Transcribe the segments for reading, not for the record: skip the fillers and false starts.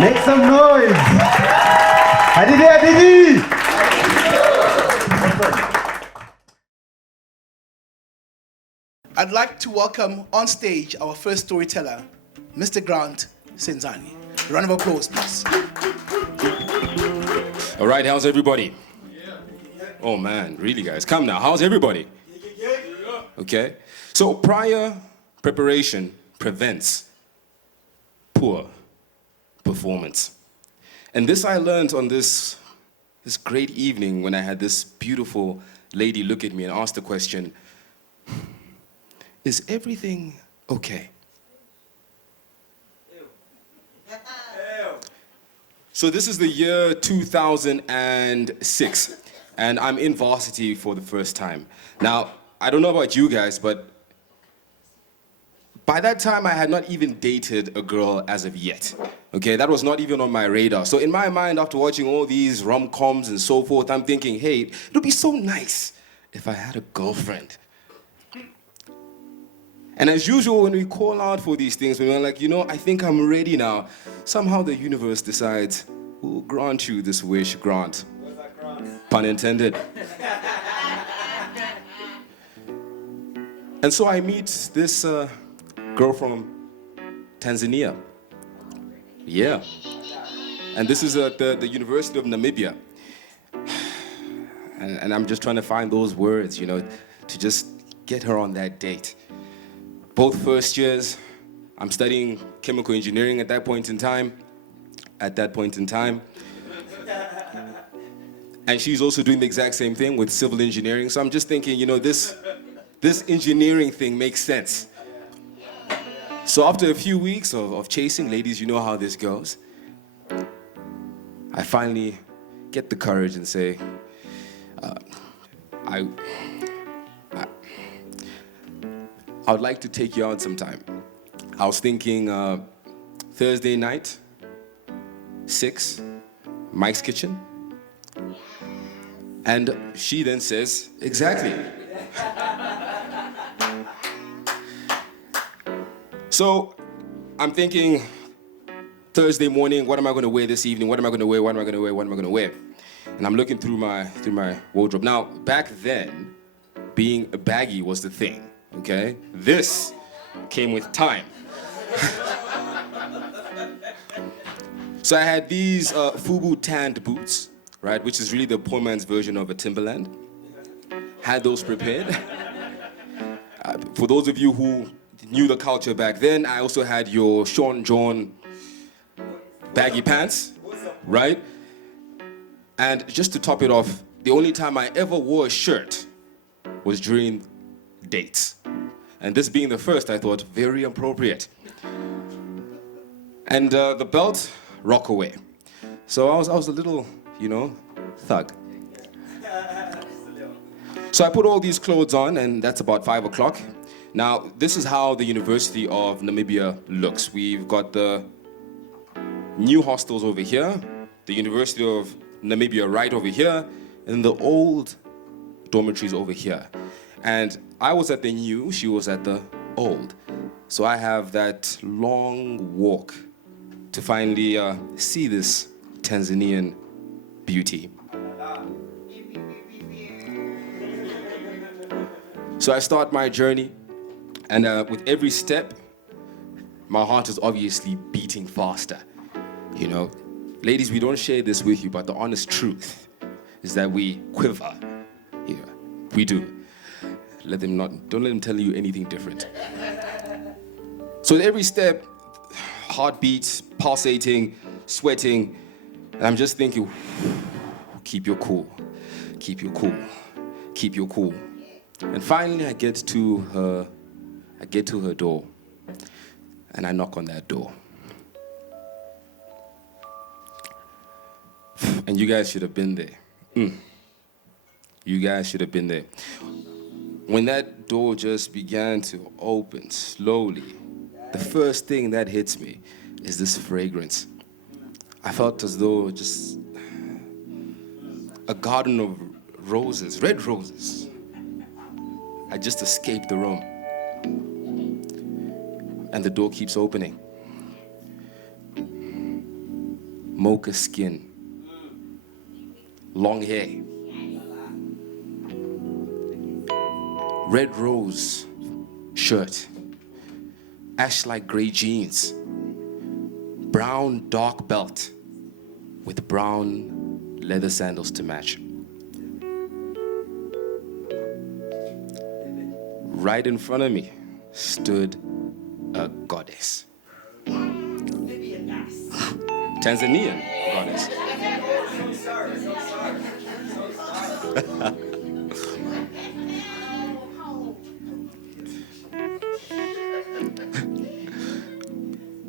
Make some noise. Hadidi, Hadidi. I'd like to welcome on stage our first storyteller, Mr. Grant Senzani. A round of applause, please. All right, how's everybody? Oh man, really guys, come now. How's everybody? Okay. So prior preparation prevents poor performance. And this I learned on this great evening when I had this beautiful lady look at me and ask the question, is everything okay? So this is the year 2006, and I'm in varsity for the first time. Now, I don't know about you guys, but by that time, I had not even dated a girl as of yet. Okay, that was not even on my radar. So in my mind, after watching all these rom-coms and so forth, I'm thinking, hey, it would be so nice if I had a girlfriend. And as usual, when we call out for these things, when we're like, I think I'm ready now, somehow the universe decides, we'll grant you this wish, Grant. What's that, Grant? Pun intended. And so I meet this girl from Tanzania. Yeah. And this is at the University of Namibia. And I'm just trying to find those words, to just get her on that date. Both first years, I'm studying chemical engineering at that point in time. And she's also doing the exact same thing with civil engineering. So I'm just thinking, this engineering thing makes sense. So after a few weeks of chasing, ladies, you know how this goes. I finally get the courage and say, I would like to take you out sometime. I was thinking Thursday night, 6, Mike's Kitchen. And she then says, exactly. So I'm thinking Thursday morning, what am I going to wear this evening? What am I going to wear? And I'm looking through my wardrobe. Now, back then, being a baggy was the thing. Okay, this came with time. So I had these FUBU tanned boots, right, which is really the poor man's version of a Timberland. Had those prepared. For those of you who knew the culture back then, I also had your Sean John baggy pants, right? And just to top it off, the only time I ever wore a shirt was during dates. And this being the first, I thought, very appropriate. And the belt, rock away. So I was a little, thug. So I put all these clothes on, and that's about 5 o'clock. Now, this is how the University of Namibia looks. We've got the new hostels over here, the University of Namibia right over here, and the old dormitories over here. And I was at the new, she was at the old. So I have that long walk to finally see this Tanzanian beauty. So I start my journey, and with every step, my heart is obviously beating faster. Ladies, we don't share this with you, but the honest truth is that we quiver. Yeah, we do. Don't let them tell you anything different. So at every step, heartbeats, pulsating, sweating, and I'm just thinking, keep your cool, keep your cool, keep your cool. And finally I get to her door, and I knock on that door. And you guys should have been there. You guys should have been there. When that door just began to open slowly, the first thing that hits me is this fragrance. I felt as though just a garden of roses, red roses. I just escaped the room. And the door keeps opening. mocha skin, long hair, red rose shirt, ash light gray jeans, brown dark belt with brown leather sandals to match. Right in front of me stood a goddess. Tanzanian goddess.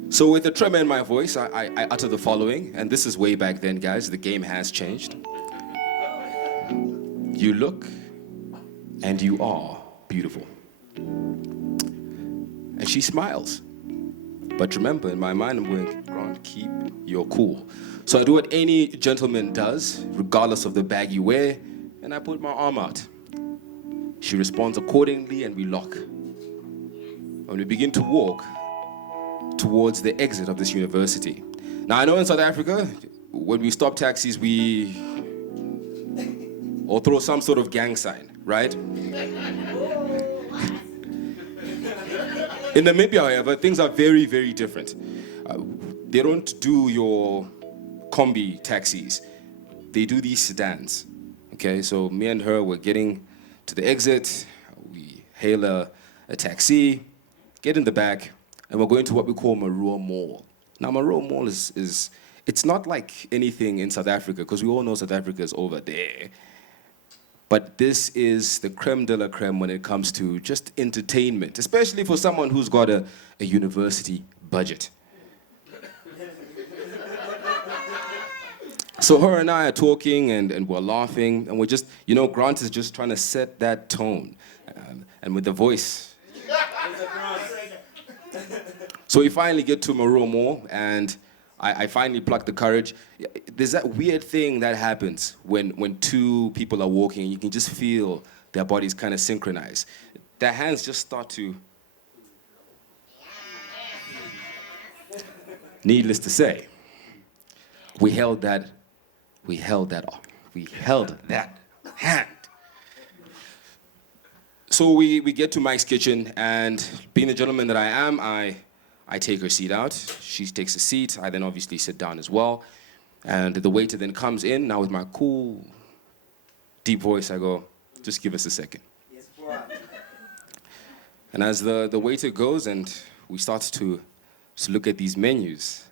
So with a tremor in my voice, I utter the following, and this is way back then, guys. The game has changed. You look and you are beautiful. And she smiles. But remember, in my mind, I'm going, Grant, keep your cool. So I do what any gentleman does, regardless of the bag you wear, and I put my arm out. She responds accordingly, and we lock. When we begin to walk towards the exit of this university. Now, I know in South Africa, when we stop taxis, or throw some sort of gang sign, right? In Namibia, however, things are very, very different. They don't do your combi taxis. They do these sedans. Okay, so me and her were getting to the exit. We hail a taxi, get in the back, and we're going to what we call Marua Mall. Now, Marua Mall is it's not like anything in South Africa, because we all know South Africa is over there. But this is the creme de la creme when it comes to just entertainment, especially for someone who's got a university budget. So her and I are talking and we're laughing, and we're just, Grant is just trying to set that tone. And with the voice. So we finally get to Marua Mall, and I finally pluck the courage. There's that weird thing that happens when two people are walking, and you can just feel their bodies kind of synchronize. Their hands just start to... Needless to say, we held that hand. So we get to Mike's kitchen, and being the gentleman that I am, I take her seat out. She takes a seat. I then obviously sit down as well. And the waiter then comes in. Now with my cool, deep voice, I go, just give us a second. Yes, and as the waiter goes and we start to look at these menus,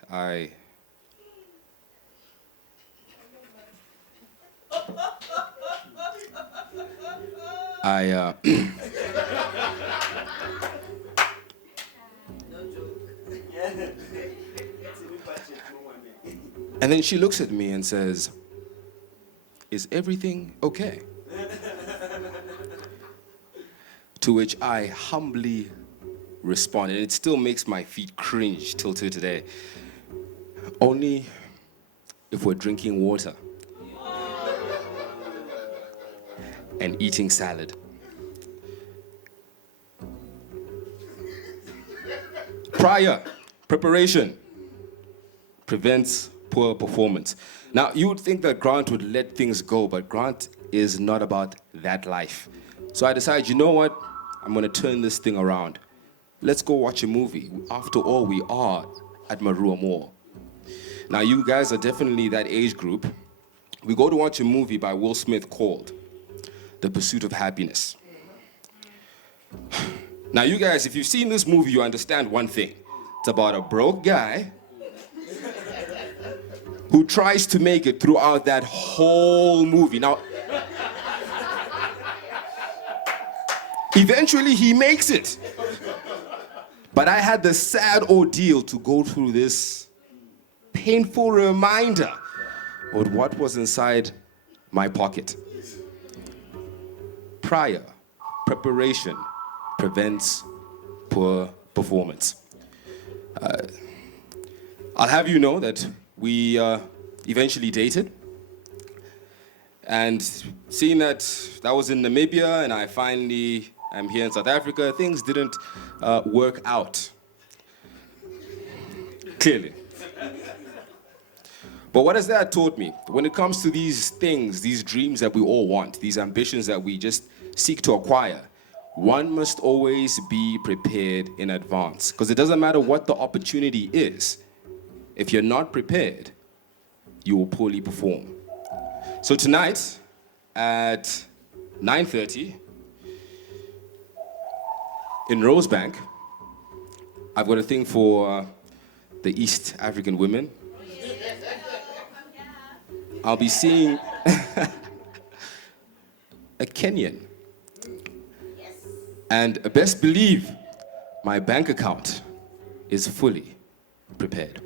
and then she looks at me and says, "Is everything okay?" To which I humbly respond, and it still makes my feet cringe till to today. Only if we're drinking water and eating salad. Prior preparation prevents poor performance. Now, you would think that Grant would let things go, but Grant is not about that life. So I decided, you know what? I'm gonna turn this thing around. Let's go watch a movie. After all, we are at Marua Mall. Now, you guys are definitely that age group. We go to watch a movie by Will Smith called The Pursuit of Happiness. Now, you guys, if you've seen this movie, you understand one thing. It's about a broke guy who tries to make it throughout that whole movie. Now, eventually he makes it. But I had the sad ordeal to go through this painful reminder of what was inside my pocket. Prior preparation prevents poor performance. I'll have you know that we eventually dated. And seeing that was in Namibia and I finally am here in South Africa, things didn't work out. Clearly. But what has that taught me? When it comes to these things, these dreams that we all want, these ambitions that we just seek to acquire, one must always be prepared in advance. Because it doesn't matter what the opportunity is. If you're not prepared, you will poorly perform. So tonight, at 9:30, in Rosebank, I've got a thing for the East African women. I'll be seeing a Kenyan. And best believe my bank account is fully prepared.